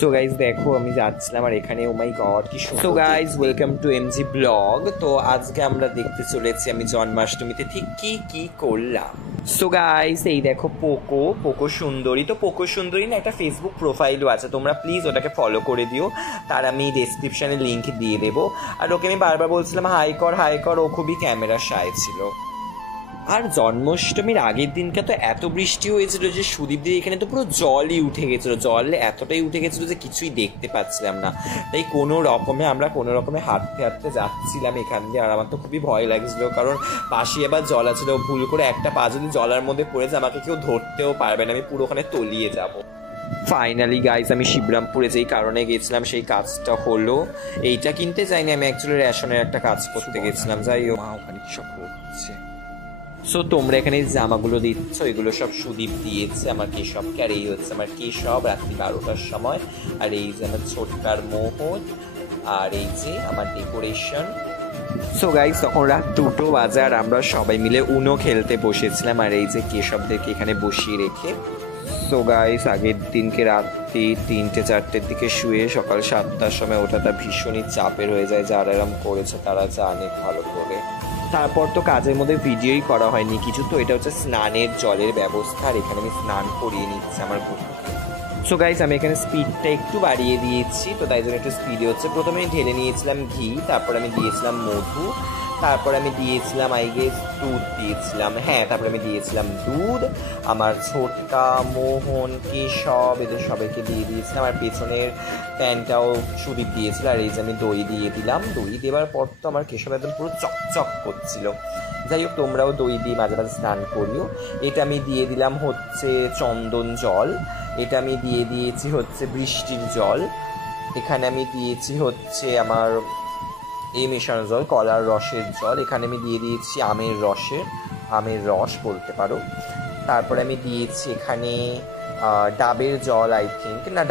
So guys দেখো আমি যাচ্ছিলাম আর এখানে ও মাই গড কি সুন্দর। So guys welcome to MG blog. তো আজকে আমরা দেখতে চলেছি আমি জন্মাষ্টমীতে ঠিক কি কি করলাম। সো গাইজ এই দেখো পোকো সুন্দরী। তো পোকো সুন্দরী না একটা ফেসবুক প্রোফাইলও আছে, তোমরা প্লিজ ওটাকে ফলো করে দিও, তার আমি ডেসক্রিপশনে লিঙ্ক দিয়ে দেবো। আর ওকে আমি বারবার বলছিলাম হাই কর, ও খুবই ক্যামেরা শাই ছিল। আর জন্মাষ্টমীর আগের দিনকে তো এত বৃষ্টি হয়েছিল যে সুদীপদের এখানে তো পুরো জলই উঠে গেছিলো, জল এতটাই উঠে গেছিলো যে কিছুই দেখতে পাচ্ছিলাম না। তাই আমরা কোনো রকমে হাঁটতে যাচ্ছিলাম এখান দিয়ে। আর আমার তো খুবই ভয় লাগছিল, কারণ পাশে আবার জল আছিল, ভুল করে একটা পা যদি জলের মধ্যে পড়ে যায় আমাকে কেউ ধরতেও পারবে না, আমি পুরো ওখানে তলিয়ে যাব। ফাইনালি গাইজ আমি শিবরামপুরে যেই কারণে গেছিলাম সেই কাজটা হলো। এইটা কিনতে যাইনি, আমি অ্যাকচুয়ালি রেশনের একটা কাজ করতে গেছিলাম। যাই হোক ওখানে সব হচ্ছে। সো তোমরা এখানে জামাগুলো দিচ্ছ, এগুলো সব সুদীপ দিয়েছে আমার কেশবকে। আর এই হচ্ছে আমার কেশব রাত্রি 12টার সময়। আর এই যে আমার ছোটকার মোহন, আর এই যে আমার ডেকোরেশন। সো গাইজ তখন রাত 2টো বাজে আর আমরা সবাই মিলে উনো খেলতে বসেছিলাম। আর এই যে কেশবদেরকে এখানে বসিয়ে রেখে। সো গাইজ আগের দিনকে রাত্রি 3টে-4টের দিকে শুয়ে সকাল 7টার সময় ওঠাটা ভীষণই চাপের হয়ে যায়, যারা এরম করেছে তারা জানে ভালো করে। তারপর তো কাজের মধ্যে ভিডিওই করা হয়নি কিছু। তো এটা হচ্ছে স্নানের জলের ব্যবস্থা, আর এখানে আমি স্নান করিয়ে নিচ্ছি আমার কুকুরকে। সো গাইস আমি এখানে স্পিডটা একটু বাড়িয়ে দিয়েছি, তো তাই জন্য একটু স্পিডে হচ্ছে। প্রথমে আমি ঢেলে নিয়েছিলাম ঘি, তারপর আমি দিয়েছিলাম মধু, তারপর আমি দিয়েছিলাম দুধ দিয়েছিলাম, তারপর আমি দিয়েছিলাম দুধ। আমার ছোটকা মোহন কেশব এদের সবাইকে দিয়ে দিয়েছিলাম। আর পেছনের প্যানটাও সুদীপ দিয়েছিল। আর এই যে আমি দই দিয়ে দিলাম। দই দেওয়ার পর তো আমার কেশব একদম পুরো চকচক করছিল। যাই হোক তোমরাও দই দিয়ে মাঝে মাঝে স্নান করিও। এটা আমি দিয়ে দিলাম হচ্ছে চন্দন জল, এটা আমি দিয়ে দিয়েছি হচ্ছে বৃষ্টির জল, এখানে আমি দিয়েছি হচ্ছে আমার এই মেশানো জল কলার রসের জল, এখানে আমি দিয়ে দিয়েছি আমের রস বলতে পারো। তারপরে আমি দিয়েছি এখানে ডাবের জল,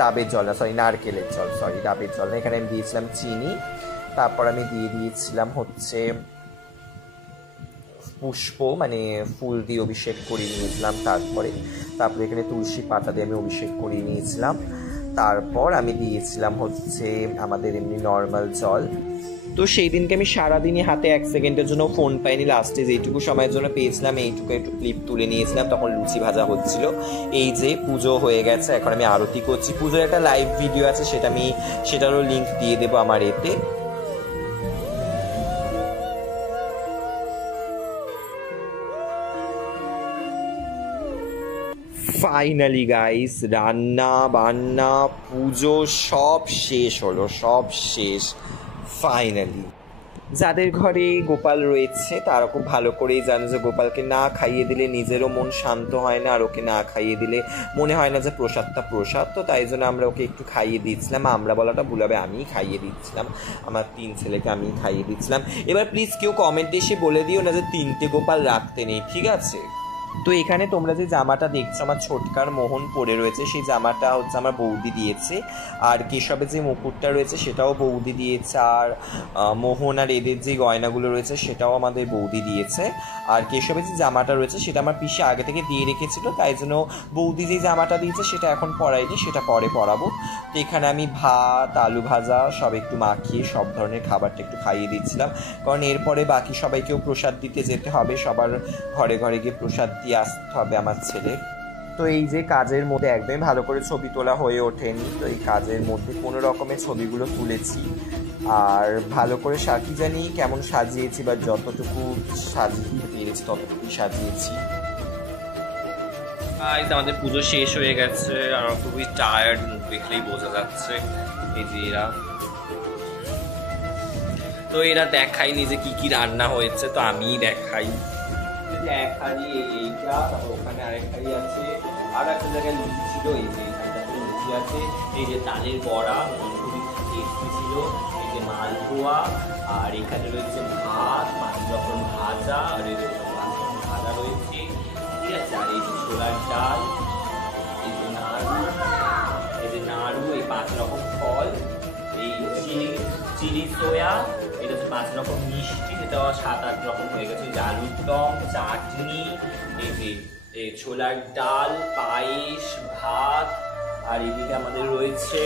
ডাবের জল না, নারকেলের জল, ডাবের জল না। এখানে আমি দিয়েছিলাম চিনি। তারপর আমি দিয়ে দিয়েছিলাম হচ্ছে পুষ্প, মানে ফুল দিয়ে অভিষেক করিয়ে নিয়েছিলাম। তারপরে এখানে তুলসী পাতা দিয়ে আমি অভিষেক করিয়ে নিয়েছিলাম। তারপর আমি দিয়েছিলাম হচ্ছে আমাদের এমনি নর্মাল জল। তো সেই দিনকে আমি সারাদিনই হাতে 1 সেকেন্ডের জন্য ফোন পাইনি, লাস্টে যেইটুকু সময়ের জন্য পেয়েছিলাম এইটুকু একটু ক্লিপ তুলে নিয়েছিলাম, তখন লুচি ভাজা হচ্ছিল। এই যে পুজো হয়ে গেছে, এখন আমি আরতি করছি। পুজোর একটা লাইভ ভিডিও আছে, সেটারও লিঙ্ক দিয়ে দেবো আমার এতে। ফাইনালি গাইস রান্না বান্না পুজো সব শেষ হলো, ফাইনালি। যাদের ঘরে গোপাল রয়েছে তারা খুব ভালো করেই জানে যে গোপালকে না খাইয়ে দিলে নিজেরও মন শান্ত হয় না, আর ওকে না খাইয়ে দিলে মনে হয় না যে প্রসাদটা প্রসাদ। তো তাই জন্য আমরা ওকে একটু খাইয়ে দিচ্ছিলাম, আমরা বলাটা ভুল হবে, আমিই খাইয়ে দিচ্ছিলাম, আমার 3 ছেলেকে আমি খাইয়ে দিচ্ছিলাম। এবার প্লিজ কেউ কমেন্টে এসে বলে দিও না যে 3টে গোপাল রাখতে নেই, ঠিক আছে? তো এখানে তোমরা যে জামাটা দেখছো আমার ছোটকার মোহন পরে রয়েছে, সেই জামাটা হচ্ছে আমার বৌদি দিয়েছে। আর কেশবের যে মুকুটটা রয়েছে সেটাও বৌদি দিয়েছে। আর মোহন আর এদের যে গয়নাগুলো রয়েছে সেটাও আমাদের বৌদি দিয়েছে। আর কেশবের যে জামাটা রয়েছে সেটা আমার পিসি আগে থেকে দিয়ে রেখেছিল, তাই জন্য বৌদি যে জামাটা দিয়েছে সেটা এখন পরাইনি, সেটা পরে পরাবো। তো এখানে আমি ভাত আলু ভাজা সব একটু মাখিয়ে সব ধরনের খাবারটা একটু খাইয়ে দিচ্ছিলাম, কারণ এরপরে বাকি সবাইকেও প্রসাদ দিতে যেতে হবে, সবার ঘরে ঘরে গিয়ে প্রসাদ দিয়ে আসতে হবে আমার ছেলে। তো এই যে কাজের মধ্যে একদমই ভালো করে ছবি তোলা হয়ে ওঠেনি, তো এই কাজের মধ্যে কোনো রকমের ছবিগুলো তুলেছি। আর ভালো করে কি জানি কেমন সাজিয়েছি, বা যতটুকু সাজিয়ে পেরেছি ততটুকুই সাজিয়েছি। আমাদের পুজো শেষ হয়ে গেছে আর খুবই টায়ার্ড, মুখ দেখলেই বোঝা যাচ্ছে। এই যে এরা দেখায়নি যে কি কি রান্না হয়েছে, তো আমি দেখাই। এক হাড়ি এইটা, তারপর ওখানে আরেক হাড়ি আছে, আর একটা জায়গায় লুচি ছিল, এই যে এখানটাতে লুচি আছে, এই যে তালের বড়া খুবই টেস্টি ছিল, এই যে মালপোয়া, আর এখানে রয়েছে ভাত 5 রকম ভাজা, আর এই যে 5 রকম ভাজা রয়েছে, ঠিক আছে। আর এই যে ছোলার ডাল, এই যে নাড়ু, এই 5 রকম ফল, এই চিলি সোয়া, এটা হচ্ছে 5 রকম মিষ্টি, যেটা 7-8 রকম হয়ে গেছে, আলুর দম, চাটনি, এই যে ছোলার ডাল, পায়েস, ভাত, আর এদিকে আমাদের রয়েছে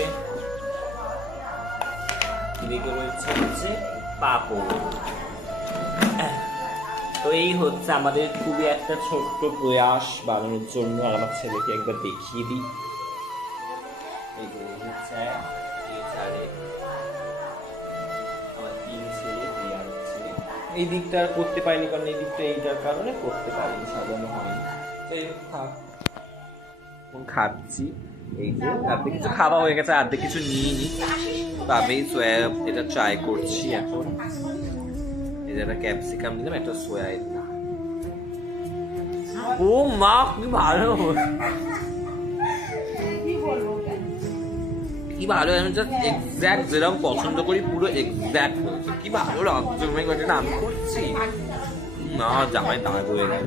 এদিকে রয়েছে হচ্ছে পাপড়। তো এই হচ্ছে আমাদের খুবই একটা ছোট্ট প্রয়াস বানানোর জন্য। আর আমার ছেলেকে একবার দেখিয়ে দিই। এই যে হচ্ছে আমার 3 ছেলে, আর ছেলে। এই দিকটা আর করতে পারিনি, কারণ এই দিকটা এইটার কারণে করতে পারিনি, সাজানো হয়নি। খাচ্ছি, এই যে অর্ধেক কিছু খাওয়া হয়ে গেছে, অর্ধেক কিছু নিয়ে নি তবেই সোয়া এটা ট্রাই করছি এখন। এই যে একটা ক্যাপসিকাম দিলাম, একটা সোয়া। ও মা কি ভালো, কি ভালো, আমি জাস্ট এক্স্যাক্ট যেরকম পছন্দ করি পুরো এক্স্যাক্ট হয়েছে। কি ভালো লাগছে, আমি করছি না, জামাই দাঁড় হয়ে গেছে।